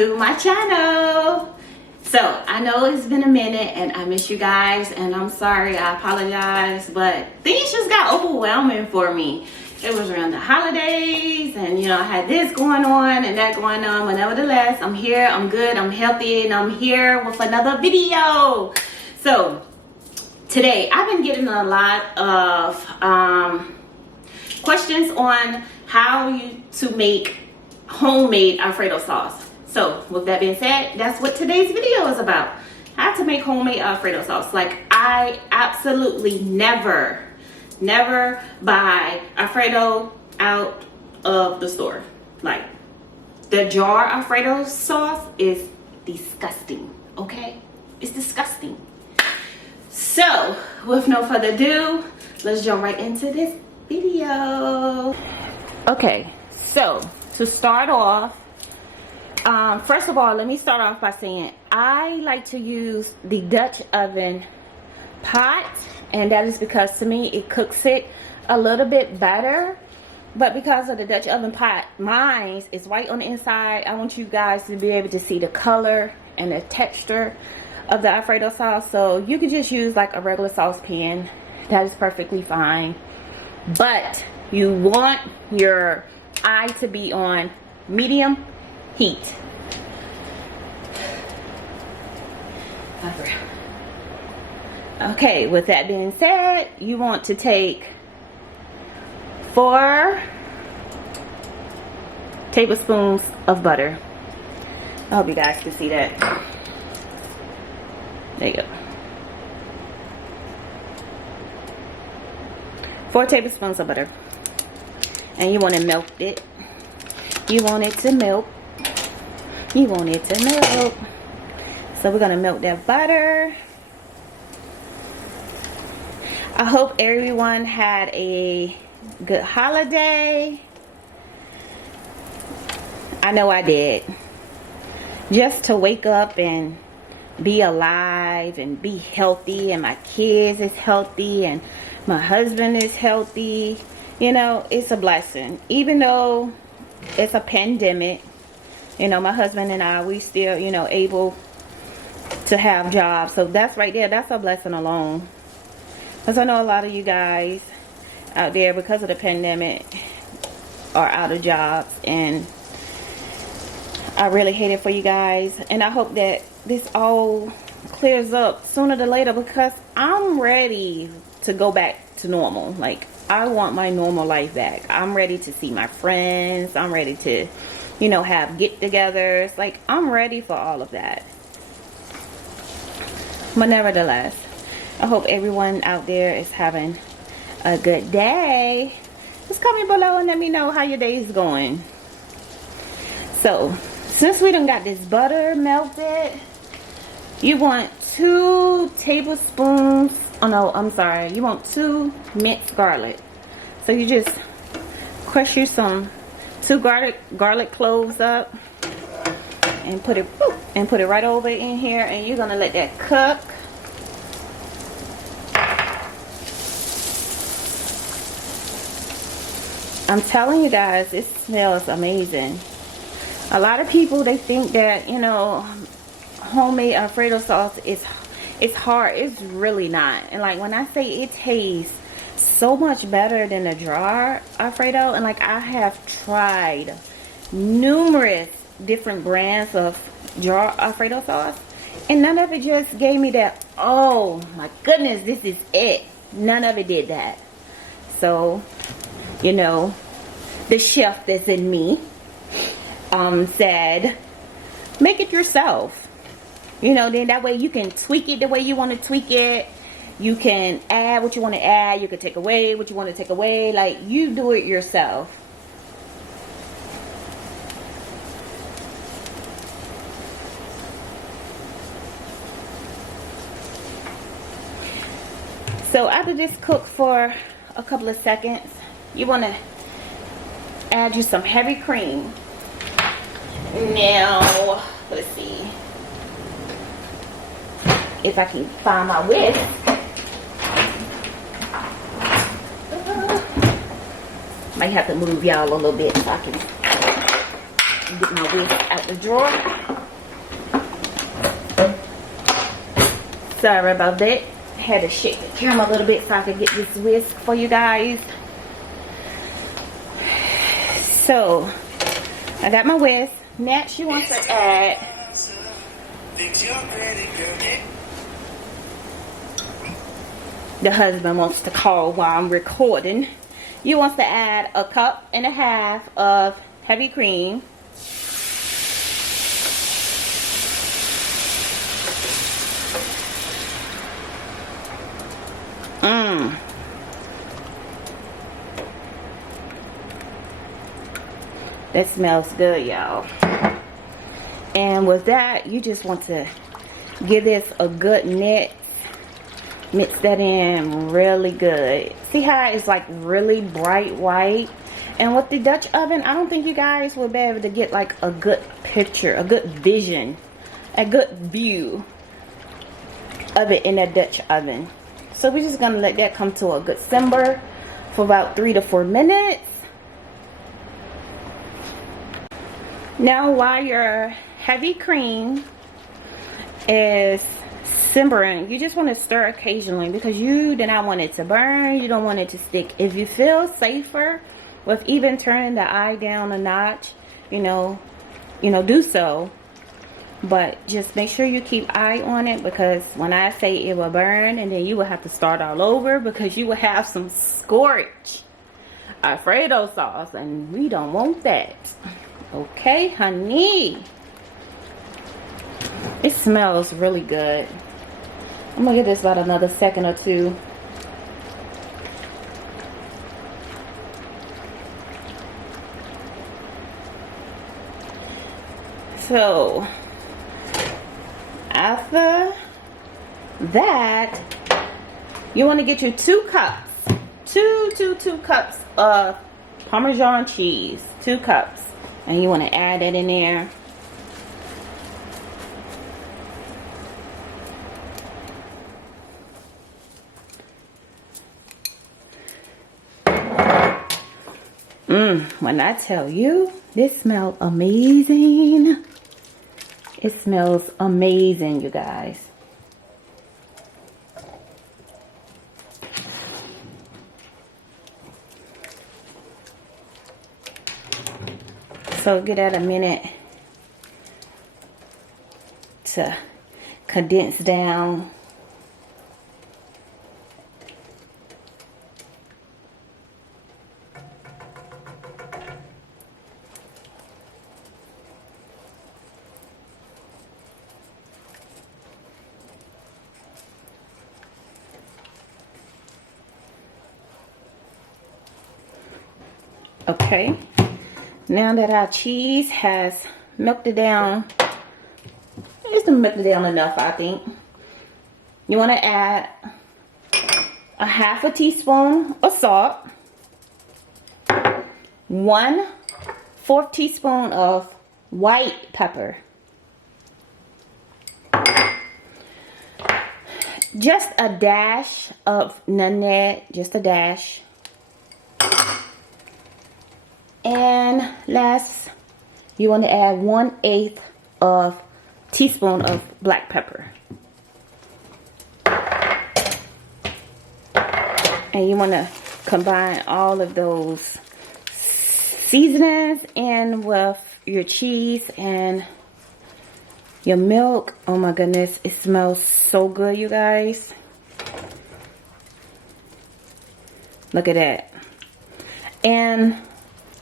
to my channel. So I know it's been a minute and I miss you guys, and I'm sorry, I apologize, but things just got overwhelming for me. It was around the holidays, and you know, I had this going on and that going on, but nevertheless, I'm here, I'm good, I'm healthy, and I'm here with another video. So today I've been getting a lot of questions on how to make homemade Alfredo sauce. So with that being said, that's what today's video is about. How to make homemade Alfredo sauce. Like, I absolutely never buy Alfredo out of the store. Like, the jar Alfredo sauce is disgusting, okay? It's disgusting. So with no further ado, let's jump right into this video. Okay, so to start off, first of all, let me start off by saying I like to use the Dutch oven pot, and that is because to me it cooks it a little bit better. But because of the Dutch oven pot, mine is white on the inside. I want you guys to be able to see the color and the texture of the Alfredo sauce. So you can just use like a regular saucepan. That is perfectly fine. But you want your eye to be on medium heat. Okay, with that being said, you want to take 4 tablespoons of butter. I hope you guys can see that. There you go. 4 tablespoons of butter. And you want to melt it. You want it to melt. You want it to melt. So we're going to melt that butter. I hope everyone had a good holiday. I know I did. Just to wake up and be alive and be healthy, and my kids is healthy and my husband is healthy. You know, it's a blessing. Even though it's a pandemic, you know, my husband and I, we still, you know, able to have jobs. So that's right there, that's a blessing alone. Because I know a lot of you guys out there, because of the pandemic, are out of jobs, and I really hate it for you guys. And I hope that this all clears up sooner than later, because I'm ready to go back to normal. Like, I want my normal life back. I'm ready to see my friends. I'm ready to, you know, have get-togethers. Like, I'm ready for all of that. But nevertheless, I hope everyone out there is having a good day. Just comment below and let me know how your day is going. So, since we done got this butter melted, you want 2 tablespoons, oh no, I'm sorry, you want 2 minced garlic. So you just crush you some 2 garlic cloves up and put it right over in here, and you're gonna let that cook. I'm telling you guys, it smells amazing. A lot of people, they think that, you know, homemade Alfredo sauce is hard. It's really not. And like, when I say it tastes so much better than a jar Alfredo, and like, I have tried numerous different brands of jar Alfredo sauce, and none of it just gave me that, oh my goodness, this is it. None of it did that. So, you know, the chef that's in me said, make it yourself. You know, then that way you can tweak it the way you want to tweak it. You can add what you want to add. You can take away what you want to take away. Like, you do it yourself. So after this cook for a couple of seconds, you want to add you some heavy cream. Now, let's see if I can find my whisk. Might have to move y'all a little bit so I can get my whisk out the drawer. Sorry about that. I had to shake the camera a little bit so I could get this whisk for you guys. So I got my whisk. Next she wants to add the husband wants to call while I'm recording. You wants to add 1.5 cups of heavy cream. That smells good, y'all. And with that, you just want to give this a good mix. Mix that in really good. See how it's like really bright white? And with the Dutch oven, I don't think you guys will be able to get like a good picture, a good vision, a good view of it in that Dutch oven. So we're just gonna let that come to a good simmer for about 3 to 4 minutes. Now while your heavy cream is simmering, you just want to stir occasionally because you do not want it to burn. You don't want it to stick. If you feel safer with even turning the eye down a notch, you know, do so. But just make sure you keep eye on it, because when I say it will burn, and then you will have to start all over because you will have some scorched Alfredo sauce, and we don't want that. Okay, honey. It smells really good. I'm gonna give this about another second or two. So after that, you want to get your 2 cups, two cups of Parmesan cheese, 2 cups, and you want to add that in there. When I tell you, this smells amazing. It smells amazing, you guys. So give that a minute to condense down. Okay, now that our cheese has melted down, it's melted down enough, I think. You want to add a 1/2 teaspoon of salt, 1/4 teaspoon of white pepper, just a dash of nutmeg, just a dash. And last, you want to add 1/8 of teaspoon of black pepper. And you want to combine all of those seasonings in with your cheese and your milk. Oh my goodness, it smells so good, you guys. Look at that. And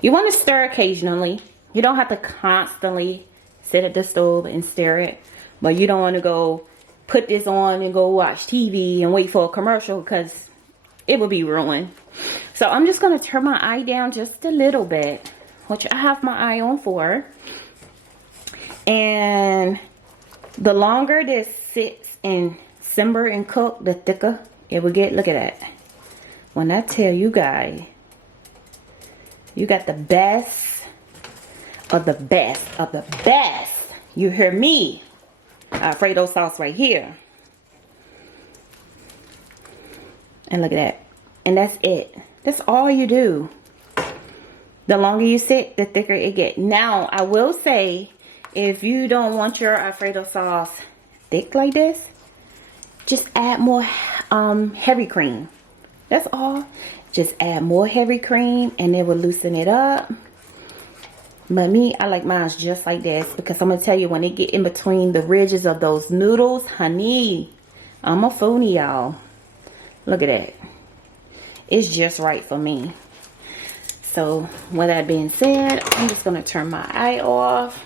you want to stir occasionally. You don't have to constantly sit at the stove and stir it. But you don't want to go put this on and go watch TV and wait for a commercial, because it will be ruined. So I'm just going to turn my eye down just a little bit, which I have my eye on for. And the longer this sits and simmer and cook, the thicker it will get. Look at that. When I tell you guys, you got the best of the best of the best. You hear me? Alfredo sauce right here. And look at that. And that's it. That's all you do. The longer you sit, the thicker it gets. Now, I will say, if you don't want your Alfredo sauce thick like this, just add more heavy cream. That's all. Just add more heavy cream and it will loosen it up. But me, I like mine just like this, because I'm gonna tell you, when it get in between the ridges of those noodles, honey, I'm a foodie, y'all. Look at that. It's just right for me. So with that being said, I'm just gonna turn my eye off.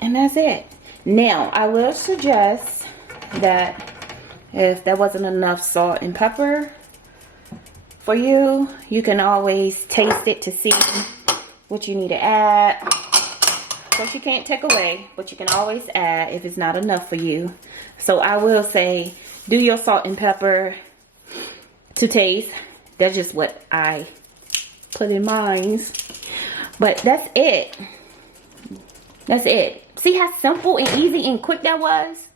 And that's it. Now, I will suggest that if there wasn't enough salt and pepper for you, you can always taste it to see what you need to add. Of course, you can't take away, but you can always add if it's not enough for you. So I will say, do your salt and pepper to taste. That's just what I put in mine. But that's it. That's it. See how simple and easy and quick that was?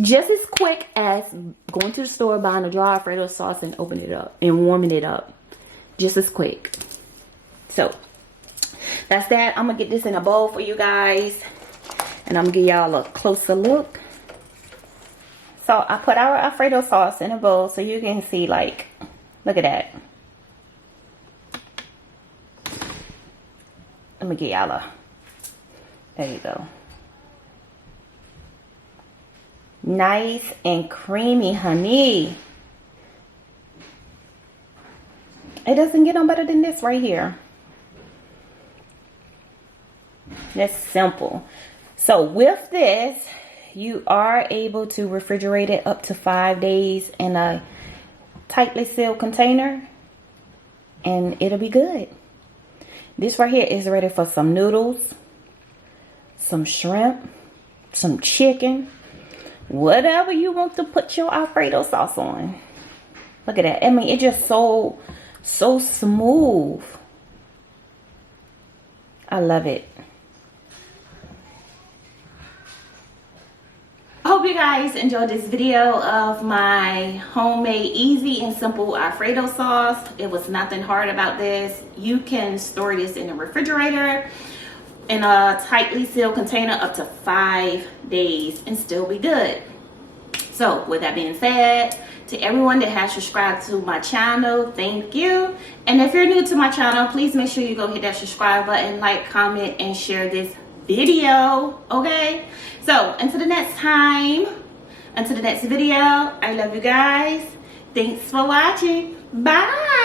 Just as quick as going to the store, buying a jar of Alfredo sauce and opening it up and warming it up. Just as quick. So, that's that. I'm going to get this in a bowl for you guys. And I'm going to give y'all a closer look. So, I put our Alfredo sauce in a bowl so you can see, like, look at that. Let me get y'all a... There you go. Nice and creamy, honey. It doesn't get no better than this right here. That's simple. So with this, you are able to refrigerate it up to 5 days in a tightly sealed container, and it'll be good. This right here is ready for some noodles, some shrimp, some chicken, whatever you want to put your Alfredo sauce on. Look at that. I mean, it's just so smooth. I love it. I hope you guys enjoyed this video of my homemade easy and simple Alfredo sauce. It was nothing hard about this. You can store this in the refrigerator in a tightly sealed container up to 5 days and still be good. So with that being said, to everyone that has subscribed to my channel, thank you. And if you're new to my channel, please make sure you go hit that subscribe button, like, comment, and share this video, okay? So until the next time, until the next video, I love you guys. Thanks for watching. Bye.